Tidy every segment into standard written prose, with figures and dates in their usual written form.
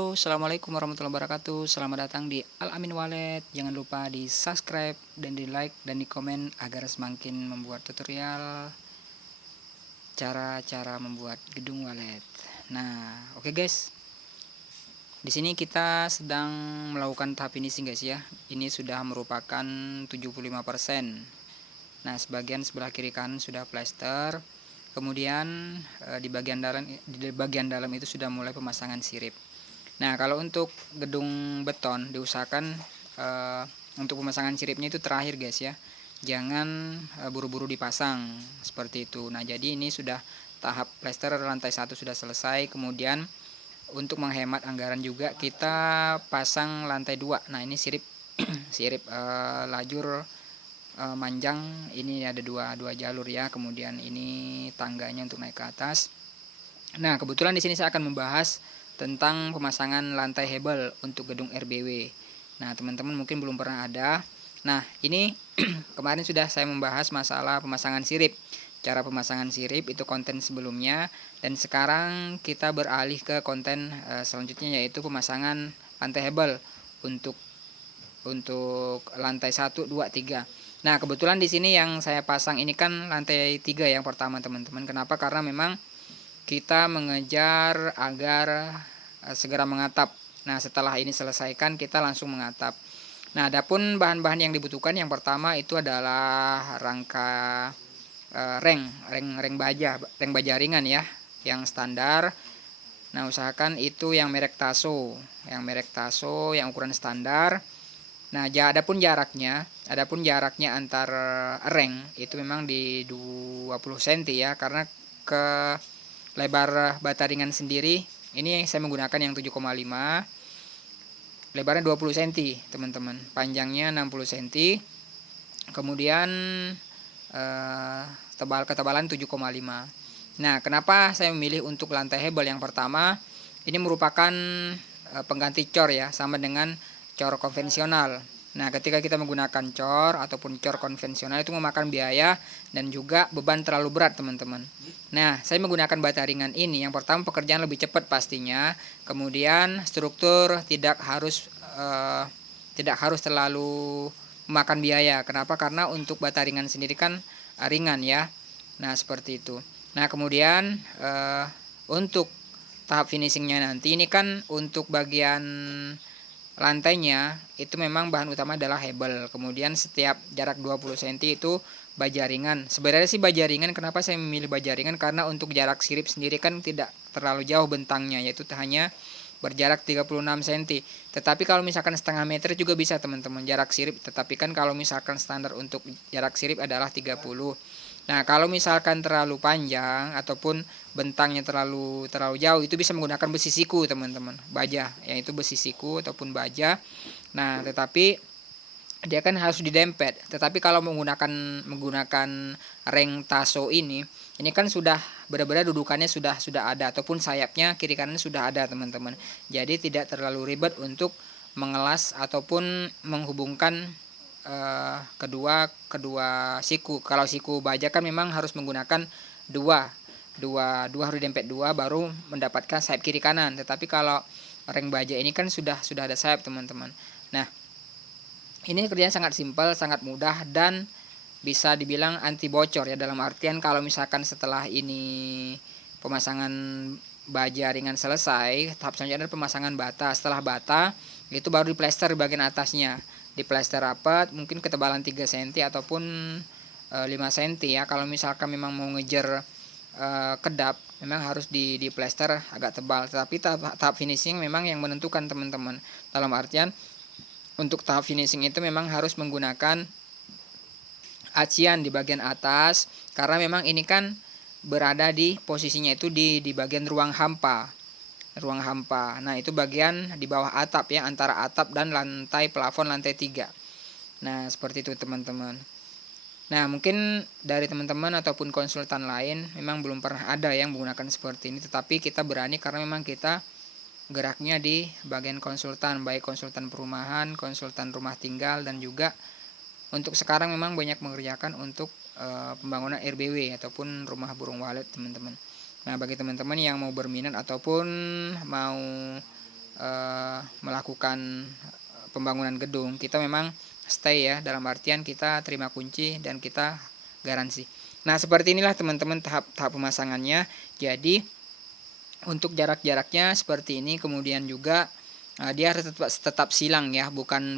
Halo, assalamualaikum warahmatullahi wabarakatuh. Selamat datang di Al Amin Wallet. Jangan lupa di subscribe dan di like dan di komen agar semakin membuat tutorial cara-cara membuat gedung wallet. Nah, oke guys. Di sini kita sedang melakukan tahap finishing guys ya. Ini sudah merupakan 75%. Nah, sebagian sebelah kiri kanan sudah plester. Kemudian di bagian dalam itu sudah mulai pemasangan sirip. Nah, kalau untuk gedung beton diusahakan untuk pemasangan siripnya itu terakhir guys ya. Jangan buru-buru dipasang seperti itu. Nah, jadi ini sudah tahap plester lantai 1 sudah selesai. Kemudian untuk menghemat anggaran juga kita pasang lantai 2. Nah, ini sirip sirip lajur manjang, ini ada dua jalur ya. Kemudian ini tangganya untuk naik ke atas. Nah, kebetulan di sini saya akan membahas tentang pemasangan lantai hebel untuk gedung RBW. Nah, teman-teman mungkin belum pernah ada. Nah, ini kemarin sudah saya membahas masalah pemasangan sirip. Cara pemasangan sirip itu konten sebelumnya, dan sekarang kita beralih ke konten selanjutnya, yaitu pemasangan lantai hebel untuk lantai 1, 2, 3. Nah, kebetulan di sini yang saya pasang ini kan lantai 3 yang pertama, teman-teman. Kenapa? Karena memang kita mengejar agar segera mengatap. Nah, setelah ini selesaikan kita langsung mengatap. Nah, adapun bahan-bahan yang dibutuhkan yang pertama itu adalah rangka reng baja ringan ya, yang standar. Nah, usahakan itu yang merek Taso, yang ukuran standar. Nah, adapun jaraknya antar reng itu memang di 20 cm ya, karena ke lebar bata ringan sendiri ini saya menggunakan yang 7,5, lebarnya 20 cm teman-teman, panjangnya 60 cm, kemudian ketebalan 7,5. Nah, kenapa saya memilih untuk lantai hebel yang pertama? Ini merupakan pengganti cor ya, sama dengan cor konvensional. Nah, ketika kita menggunakan cor ataupun cor konvensional itu memakan biaya dan juga beban terlalu berat, teman-teman. Nah, saya menggunakan bata ringan ini. Yang pertama, pekerjaan lebih cepat pastinya. Kemudian struktur tidak harus terlalu memakan biaya. Kenapa? Karena untuk bata ringan sendiri kan ringan ya. Nah, seperti itu. Nah, kemudian untuk tahap finishingnya nanti ini kan untuk bagian lantainya itu memang bahan utama adalah hebel. Kemudian setiap jarak 20 cm itu baja ringan. Sebenarnya sih baja ringan, kenapa saya memilih baja ringan? Karena untuk jarak sirip sendiri kan tidak terlalu jauh bentangnya, yaitu hanya berjarak 36 cm. Tetapi kalau misalkan setengah meter juga bisa teman-teman jarak sirip. Tetapi kan kalau misalkan standar untuk jarak sirip adalah 30. Nah, kalau misalkan terlalu panjang ataupun bentangnya terlalu jauh, itu bisa menggunakan besi siku teman-teman, baja, yaitu besi siku ataupun baja. Nah, tetapi dia kan harus didempet. Tetapi kalau menggunakan reng Taso ini kan sudah benar-benar dudukannya sudah ada, ataupun sayapnya kiri kanan sudah ada teman-teman. Jadi tidak terlalu ribet untuk mengelas ataupun menghubungkan kedua siku. Kalau siku baja kan memang harus menggunakan dua harus didempet dua baru mendapatkan sayap kiri kanan. Tetapi kalau reng baja ini kan sudah ada sayap teman-teman. Nah, ini kerjanya sangat simpel, sangat mudah, dan bisa dibilang anti bocor ya, dalam artian kalau misalkan setelah ini pemasangan baja ringan selesai, tahap selanjutnya adalah pemasangan bata. Setelah bata itu baru diplester bagian atasnya, diplester rapat, mungkin ketebalan 3 cm ataupun 5 cm ya. Kalau misalkan memang mau ngejar kedap, memang harus diplester agak tebal. Tetapi tahap finishing memang yang menentukan teman-teman, dalam artian untuk tahap finishing itu memang harus menggunakan acian di bagian atas, karena memang ini kan berada di posisinya itu di bagian ruang hampa. Nah, itu bagian di bawah atap ya, antara atap dan lantai plafon lantai 3. Nah, seperti itu teman-teman. Nah, mungkin dari teman-teman ataupun konsultan lain memang belum pernah ada yang menggunakan seperti ini, tetapi kita berani karena memang kita geraknya di bagian konsultan, baik konsultan perumahan, konsultan rumah tinggal, dan juga untuk sekarang memang banyak mengerjakan untuk pembangunan RBW ataupun rumah burung walet teman-teman. Nah, bagi teman-teman yang mau berminat ataupun mau melakukan pembangunan gedung, kita memang stay ya, dalam artian kita terima kunci dan kita garansi. Nah, seperti inilah teman-teman tahap pemasangannya. Jadi untuk jarak-jaraknya seperti ini, kemudian juga dia harus tetap silang ya, bukan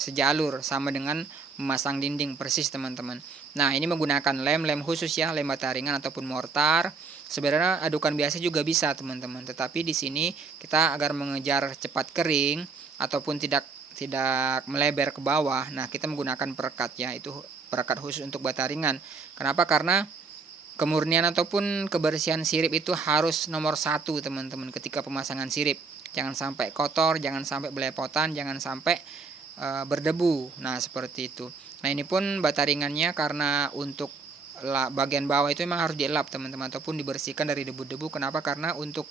sejalur, sama dengan memasang dinding persis teman-teman. Nah, ini menggunakan lem khusus ya, lem bata ringan ataupun mortar. Sebenarnya adukan biasa juga bisa teman-teman, tetapi di sini kita agar mengejar cepat kering ataupun tidak melebar ke bawah. Nah, kita menggunakan perekat ya, itu perekat khusus untuk bata ringan. Kenapa? Karena kemurnian ataupun kebersihan sirip itu harus nomor 1 teman-teman ketika pemasangan sirip. Jangan sampai kotor, jangan sampai belepotan, jangan sampai berdebu. Nah, seperti itu. Nah, ini pun bata ringannya, karena untuk bagian bawah itu memang harus dielap teman-teman, ataupun dibersihkan dari debu-debu. Kenapa? Karena untuk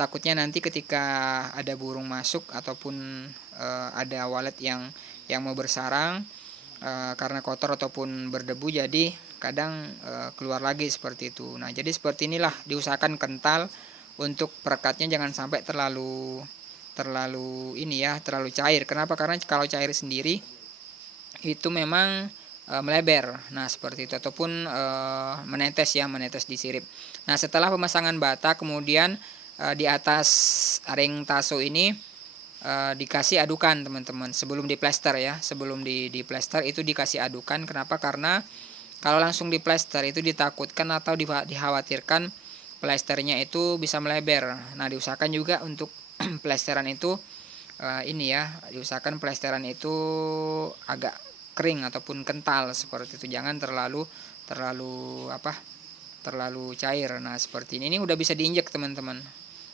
takutnya nanti ketika ada burung masuk ataupun ada walet yang mau bersarang, karena kotor ataupun berdebu, jadi kadang keluar lagi seperti itu. Nah, jadi seperti inilah, diusahakan kental. Untuk perekatnya jangan sampai terlalu ini ya, terlalu cair. Kenapa? Karena kalau cair sendiri itu memang melebar. Nah, seperti itu, ataupun menetes di sirip. Nah, setelah pemasangan bata, kemudian di atas ring taso ini dikasih adukan teman-teman, sebelum diplester ya, sebelum di plester itu dikasih adukan. Kenapa? Karena kalau langsung diplester itu ditakutkan atau dikhawatirkan plesternya itu bisa melebar. Nah, diusahakan juga untuk plesteran itu ini ya, diusahakan plesteran itu agak kering ataupun kental seperti itu. Jangan terlalu cair. Nah, seperti ini. Ini udah bisa diinjek teman-teman.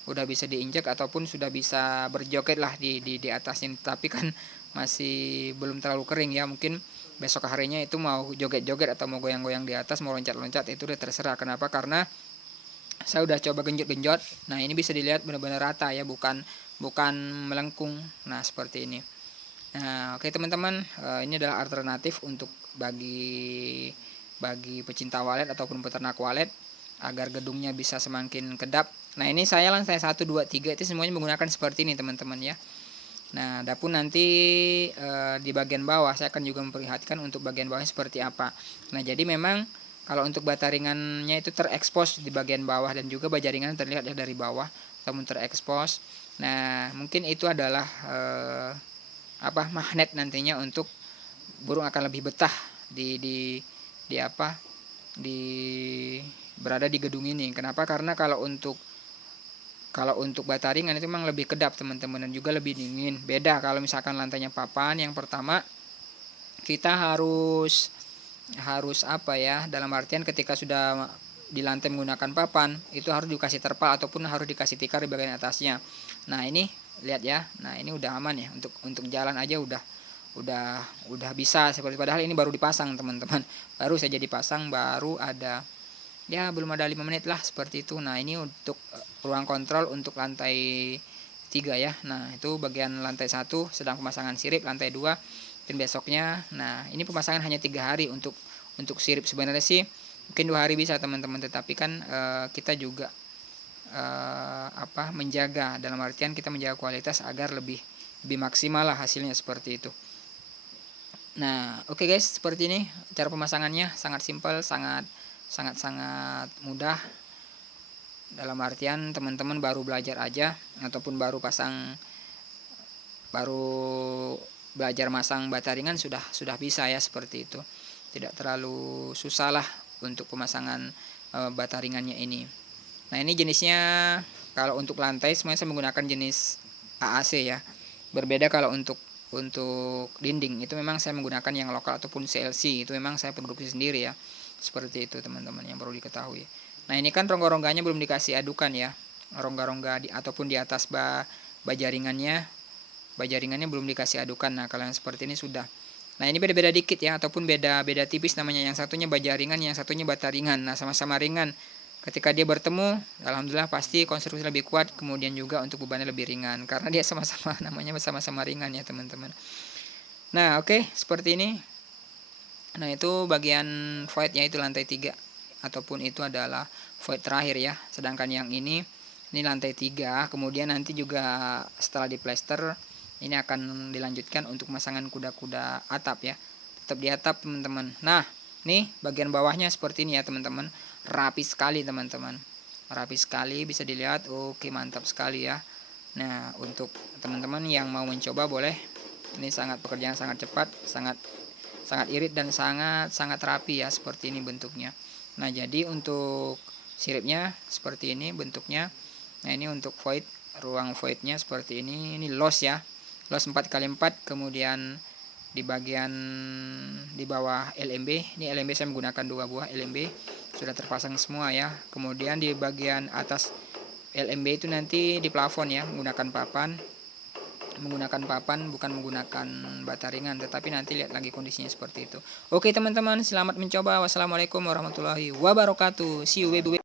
Udah bisa diinjek ataupun sudah bisa berjoget lah di atasnya. Tapi kan masih belum terlalu kering ya. Mungkin besok harinya itu mau joget-joget atau mau goyang-goyang di atas, mau loncat-loncat, itu udah terserah. Kenapa? Karena saya udah coba genjot-genjot. Nah, ini bisa dilihat benar-benar rata ya, bukan melengkung. Nah, seperti ini. Nah, oke teman-teman, ini adalah alternatif untuk bagi pecinta walet ataupun peternak walet agar gedungnya bisa semakin kedap. Nah, ini saya lantai 1, 2, 3 itu semuanya menggunakan seperti ini teman-teman ya. Nah, adapun nanti di bagian bawah saya akan juga memperlihatkan untuk bagian bawahnya seperti apa. Nah, jadi memang kalau untuk bata ringannya itu terekspos di bagian bawah, dan juga baja ringan terlihat ya dari bawah ataupun terekspos. Nah, mungkin itu adalah magnet nantinya untuk burung akan lebih betah di berada di gedung ini. Kenapa? Karena kalau untuk bata ringan itu memang lebih kedap teman-teman, dan juga lebih dingin. Beda kalau misalkan lantainya papan. Yang pertama, kita harus dalam artian ketika sudah di lantai menggunakan papan, itu harus dikasih terpal ataupun harus dikasih tikar di bagian atasnya. Nah, ini lihat ya. Nah, ini udah aman ya, untuk jalan aja udah bisa seperti, padahal ini baru dipasang teman-teman. Baru saja dipasang, baru ada ya belum ada 5 menit lah seperti itu. Nah, ini untuk ruang kontrol untuk lantai 3 ya. Nah, itu bagian lantai 1 sedang pemasangan sirip, lantai 2 dan besoknya. Nah, ini pemasangan hanya 3 hari untuk sirip. Sebenarnya sih mungkin 2 hari bisa teman-teman, tetapi kan kita juga menjaga, dalam artian kita menjaga kualitas agar lebih maksimal lah hasilnya seperti itu. Nah, oke guys, seperti ini cara pemasangannya, sangat simpel, sangat mudah. Dalam artian teman-teman baru belajar aja ataupun baru belajar masang bata ringan sudah bisa ya, seperti itu. Tidak terlalu susah lah untuk pemasangan bata ringannya ini. Nah, ini jenisnya, kalau untuk lantai semuanya saya menggunakan jenis AAC ya. Berbeda kalau untuk dinding itu memang saya menggunakan yang lokal ataupun CLC, itu memang saya produksi sendiri ya. Seperti itu teman-teman yang perlu diketahui. Nah, ini kan rongga-rongganya belum dikasih adukan ya. Rongga-rongga ataupun di atas baja ringannya belum dikasih adukan. Nah, kalau yang seperti ini sudah. Nah, ini beda-beda dikit ya, ataupun beda tipis namanya. Yang satunya baja ringan, yang satunya bata ringan. Nah, sama-sama ringan. Ketika dia bertemu, alhamdulillah pasti konstruksi lebih kuat, kemudian juga untuk bebannya lebih ringan karena dia sama-sama ringan ya teman-teman. Nah, oke, seperti ini. Nah, itu bagian voidnya itu lantai 3 ataupun itu adalah void terakhir ya. Sedangkan yang ini Ini lantai 3, kemudian nanti juga setelah diplester ini akan dilanjutkan untuk pemasangan kuda-kuda atap ya. Tetap di atap teman-teman. Nah, nih bagian bawahnya seperti ini ya teman-teman. Rapi sekali teman-teman. Rapi sekali, bisa dilihat. Oke, mantap sekali ya. Nah, untuk teman-teman yang mau mencoba boleh. Ini sangat pekerjaan sangat cepat, sangat irit dan sangat rapi ya, seperti ini bentuknya. Nah, jadi untuk siripnya seperti ini bentuknya. Nah, ini untuk void, ruang voidnya seperti ini los ya, los 4x4. Kemudian di bagian di bawah LMB, ini LMB saya menggunakan 2 buah LMB sudah terpasang semua ya. Kemudian di bagian atas LMB itu nanti di plafon ya, menggunakan papan bukan menggunakan bata ringan, tetapi nanti lihat lagi kondisinya seperti itu. Oke teman-teman, selamat mencoba. Wassalamualaikum warahmatullahi wabarakatuh. See you.